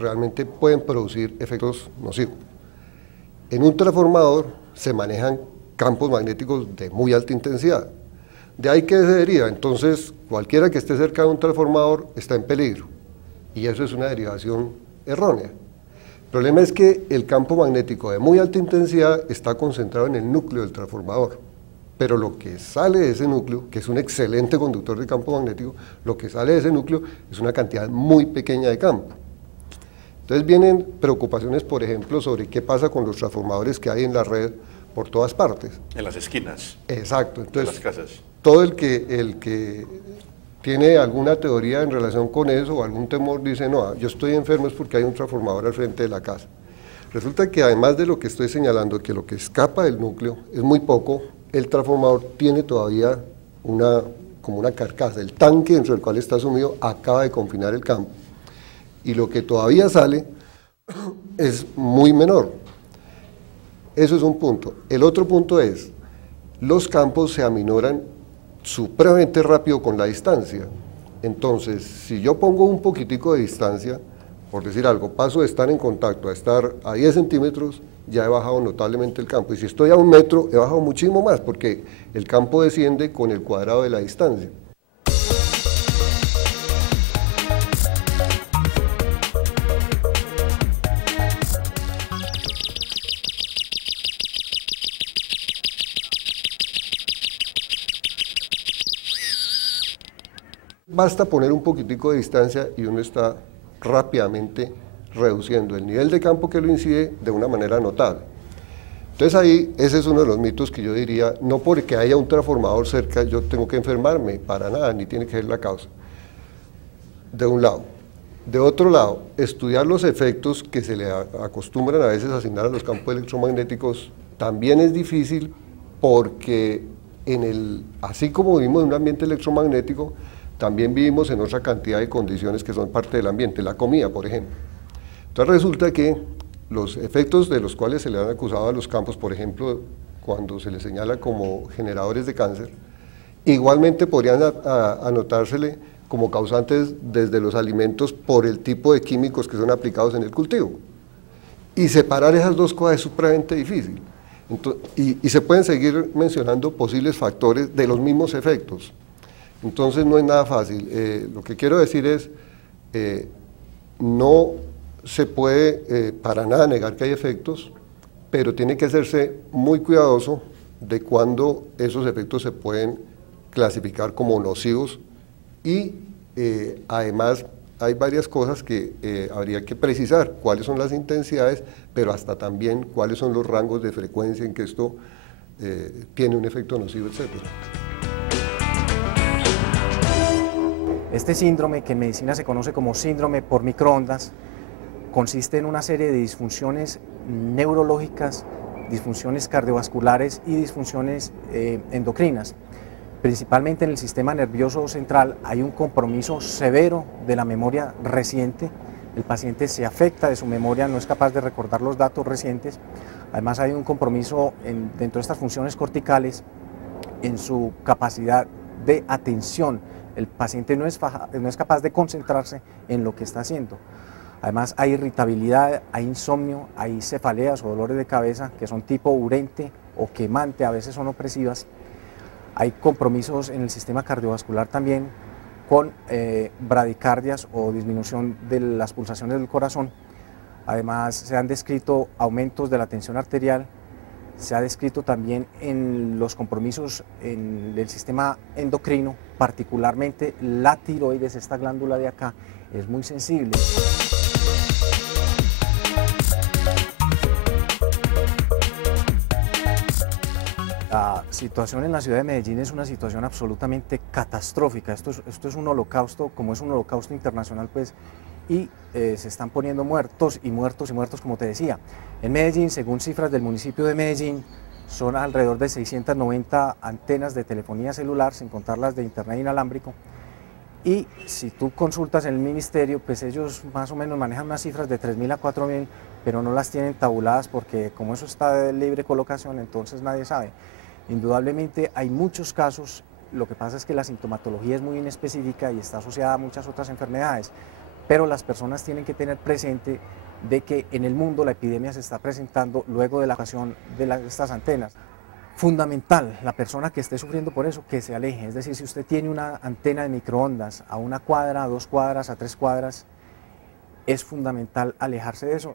realmente pueden producir efectos nocivos. En un transformador se manejan campos magnéticos de muy alta intensidad. De ahí que se deriva, entonces cualquiera que esté cerca de un transformador está en peligro, y eso es una derivación errónea. El problema es que el campo magnético de muy alta intensidad está concentrado en el núcleo del transformador, pero lo que sale de ese núcleo, que es un excelente conductor de campo magnético, lo que sale de ese núcleo es una cantidad muy pequeña de campo. Entonces vienen preocupaciones, por ejemplo, sobre qué pasa con los transformadores que hay en la red por todas partes. En las esquinas. Exacto. Entonces, de las casas. Todo el que tiene alguna teoría en relación con eso o algún temor dice, no, yo estoy enfermo es porque hay un transformador al frente de la casa. Resulta que además de lo que estoy señalando, que lo que escapa del núcleo es muy poco, el transformador tiene todavía como una carcasa, el tanque dentro del cual está sumido acaba de confinar el campo. Y lo que todavía sale es muy menor. Eso es un punto. El otro punto es, los campos se aminoran supremamente rápido con la distancia. Entonces, si yo pongo un poquitico de distancia, por decir algo, paso de estar en contacto a estar a 10 centímetros, ya he bajado notablemente el campo. Y si estoy a 1 metro, he bajado muchísimo más, porque el campo desciende con el cuadrado de la distancia. Basta poner un poquitico de distancia y uno está rápidamente reduciendo el nivel de campo que lo incide de una manera notable. Entonces ahí, ese es uno de los mitos que yo diría, no porque haya un transformador cerca yo tengo que enfermarme, para nada, ni tiene que ser la causa. De un lado. De otro lado, estudiar los efectos que se le acostumbran a veces a asignar a los campos electromagnéticos también es difícil porque así como vivimos en un ambiente electromagnético, también vivimos en otra cantidad de condiciones que son parte del ambiente, la comida, por ejemplo. Entonces resulta que los efectos de los cuales se le han acusado a los campos, por ejemplo, cuando se les señala como generadores de cáncer, igualmente podrían anotársele como causantes desde los alimentos por el tipo de químicos que son aplicados en el cultivo. Y separar esas dos cosas es supremamente difícil. Entonces, y se pueden seguir mencionando posibles factores de los mismos efectos. Entonces no es nada fácil. Lo que quiero decir es, no se puede para nada negar que hay efectos, pero tiene que hacerse muy cuidadoso de cuándo esos efectos se pueden clasificar como nocivos y además hay varias cosas que habría que precisar, cuáles son las intensidades, pero hasta también cuáles son los rangos de frecuencia en que esto tiene un efecto nocivo, etc. Este síndrome, que en medicina se conoce como síndrome por microondas, consiste en una serie de disfunciones neurológicas, disfunciones cardiovasculares y disfunciones endocrinas. Principalmente en el sistema nervioso central hay un compromiso severo de la memoria reciente. El paciente se afecta de su memoria, no es capaz de recordar los datos recientes. Además hay un compromiso dentro de estas funciones corticales en su capacidad de atención. El paciente no es capaz de concentrarse en lo que está haciendo. Además hay irritabilidad, hay insomnio, hay cefaleas o dolores de cabeza que son tipo urente o quemante, a veces son opresivas. Hay compromisos en el sistema cardiovascular también con bradicardias o disminución de las pulsaciones del corazón. Además se han descrito aumentos de la tensión arterial. Se ha descrito también en los compromisos en el sistema endocrino, particularmente la tiroides, esta glándula de acá, es muy sensible. La situación en la ciudad de Medellín es una situación absolutamente catastrófica. Esto es un holocausto, como es un holocausto internacional, pues, y se están poniendo muertos y muertos y muertos, como te decía. En Medellín, según cifras del municipio de Medellín, son alrededor de 690 antenas de telefonía celular, sin contar las de internet inalámbrico. Y si tú consultas en el ministerio, pues ellos más o menos manejan unas cifras de 3.000 a 4.000, pero no las tienen tabuladas porque como eso está de libre colocación, entonces nadie sabe. Indudablemente hay muchos casos, lo que pasa es que la sintomatología es muy inespecífica y está asociada a muchas otras enfermedades, pero las personas tienen que tener presente de que en el mundo la epidemia se está presentando luego de la creación de estas antenas. Fundamental, la persona que esté sufriendo por eso, que se aleje. Es decir, si usted tiene una antena de microondas a 1 cuadra, a 2 cuadras, a 3 cuadras, es fundamental alejarse de eso.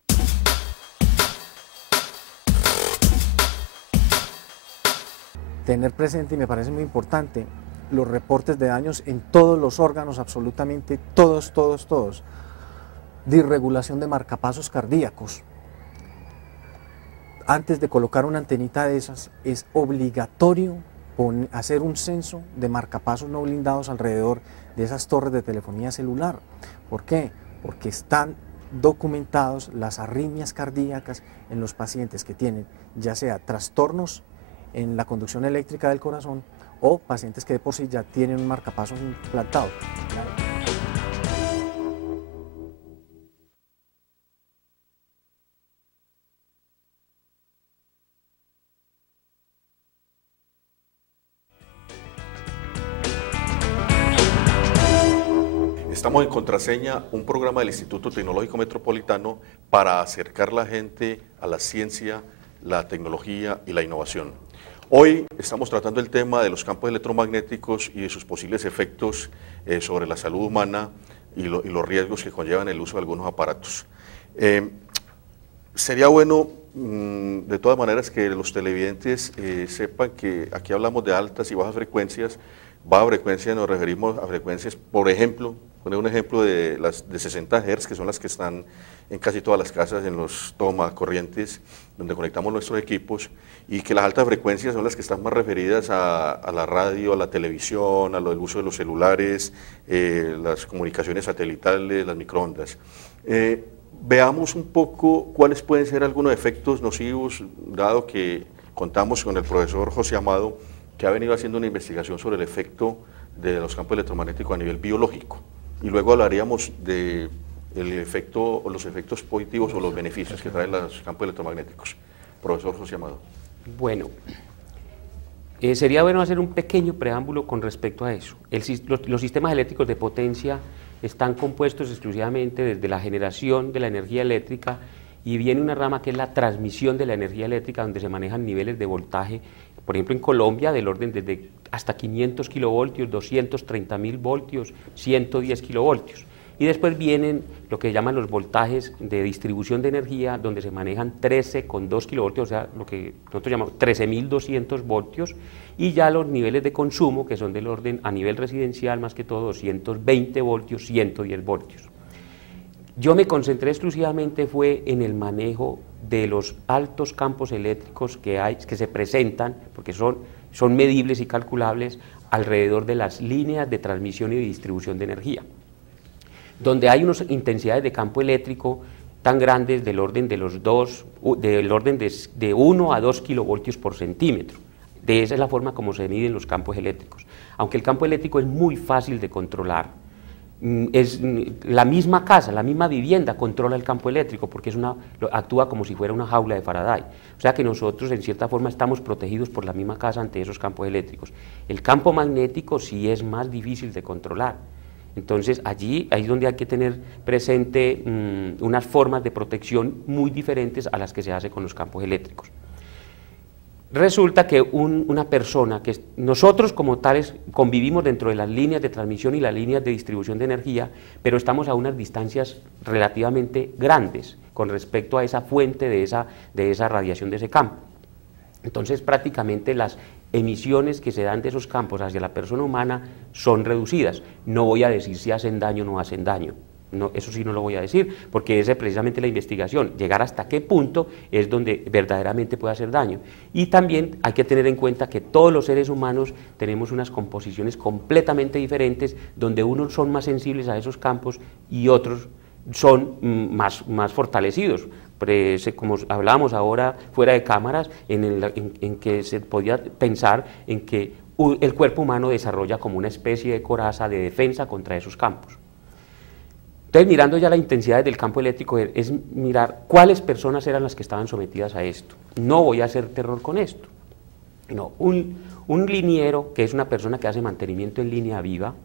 Tener presente, y me parece muy importante, los reportes de daños en todos los órganos, absolutamente todos, de irregulación de marcapasos cardíacos. Antes de colocar una antenita de esas, es obligatorio hacer un censo de marcapasos no blindados alrededor de esas torres de telefonía celular. ¿Por qué? Porque están documentados las arritmias cardíacas en los pacientes que tienen ya sea trastornos en la conducción eléctrica del corazón o pacientes que de por sí ya tienen un marcapasos implantado. Estamos en Contraseña, un programa del Instituto Tecnológico Metropolitano para acercar a la gente a la ciencia, la tecnología y la innovación. Hoy estamos tratando el tema de los campos electromagnéticos y de sus posibles efectos sobre la salud humana y los riesgos que conllevan el uso de algunos aparatos. Sería bueno, de todas maneras, que los televidentes sepan que aquí hablamos de altas y bajas frecuencias. Baja frecuencia nos referimos a frecuencias, por ejemplo, poner un ejemplo de las de 60 Hz, que son las que están en casi todas las casas, en los tomacorrientes, donde conectamos nuestros equipos, y que las altas frecuencias son las que están más referidas a la radio, a la televisión, a lo del uso de los celulares, las comunicaciones satelitales, las microondas. Veamos un poco cuáles pueden ser algunos efectos nocivos, dado que contamos con el profesor José Amado, que ha venido haciendo una investigación sobre el efecto de los campos electromagnéticos a nivel biológico. Y luego hablaríamos de efecto, o los efectos positivos o los beneficios que traen los campos electromagnéticos. Profesor José Amado. Bueno, sería bueno hacer un pequeño preámbulo con respecto a eso. Los sistemas eléctricos de potencia están compuestos exclusivamente desde la generación de la energía eléctrica y viene una rama que es la transmisión de la energía eléctrica, donde se manejan niveles de voltaje, por ejemplo en Colombia, del orden desde hasta 500 kilovoltios, 230.000 voltios, 110 kilovoltios. Y después vienen lo que llaman los voltajes de distribución de energía, donde se manejan 13,2 kilovoltios, o sea, lo que nosotros llamamos 13.200 voltios, y ya los niveles de consumo, que son del orden a nivel residencial, más que todo 220 voltios, 110 voltios. Yo me concentré exclusivamente fue en el manejo de los altos campos eléctricos que se presentan, porque son medibles y calculables alrededor de las líneas de transmisión y de distribución de energía, donde hay unas intensidades de campo eléctrico tan grandes del orden de 1 a 2 kilovoltios por centímetro. De esa es la forma como se miden los campos eléctricos. Aunque el campo eléctrico es muy fácil de controlar, es la misma casa, la misma vivienda controla el campo eléctrico porque actúa como si fuera una jaula de Faraday. O sea que nosotros en cierta forma estamos protegidos por la misma casa ante esos campos eléctricos. El campo magnético sí es más difícil de controlar. Entonces ahí es donde hay que tener presente unas formas de protección muy diferentes a las que se hace con los campos eléctricos. Resulta que una persona, nosotros como tales convivimos dentro de las líneas de transmisión y las líneas de distribución de energía, pero estamos a unas distancias relativamente grandes con respecto a esa fuente de esa radiación de ese campo. Entonces prácticamente las emisiones que se dan de esos campos hacia la persona humana son reducidas. No voy a decir si hacen daño o no hacen daño. No, eso sí no lo voy a decir, porque esa es precisamente la investigación, llegar hasta qué punto es donde verdaderamente puede hacer daño. Y también hay que tener en cuenta que todos los seres humanos tenemos unas composiciones completamente diferentes, donde unos son más sensibles a esos campos y otros son más fortalecidos. Como hablábamos ahora fuera de cámaras, en que se podía pensar en que el cuerpo humano desarrolla como una especie de coraza de defensa contra esos campos. Entonces, mirando ya la intensidad del campo eléctrico, es mirar cuáles personas eran las que estaban sometidas a esto. No voy a hacer terror con esto. No, un liniero, que es una persona que hace mantenimiento en línea viva,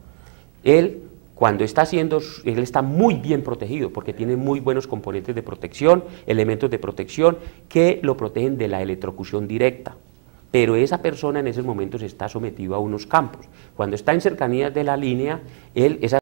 él Cuando está haciendo, él está muy bien protegido porque tiene muy buenos componentes de protección, elementos de protección que lo protegen de la electrocución directa. Pero esa persona en esos momentos está sometido a unos campos. Cuando está en cercanías de la línea, esa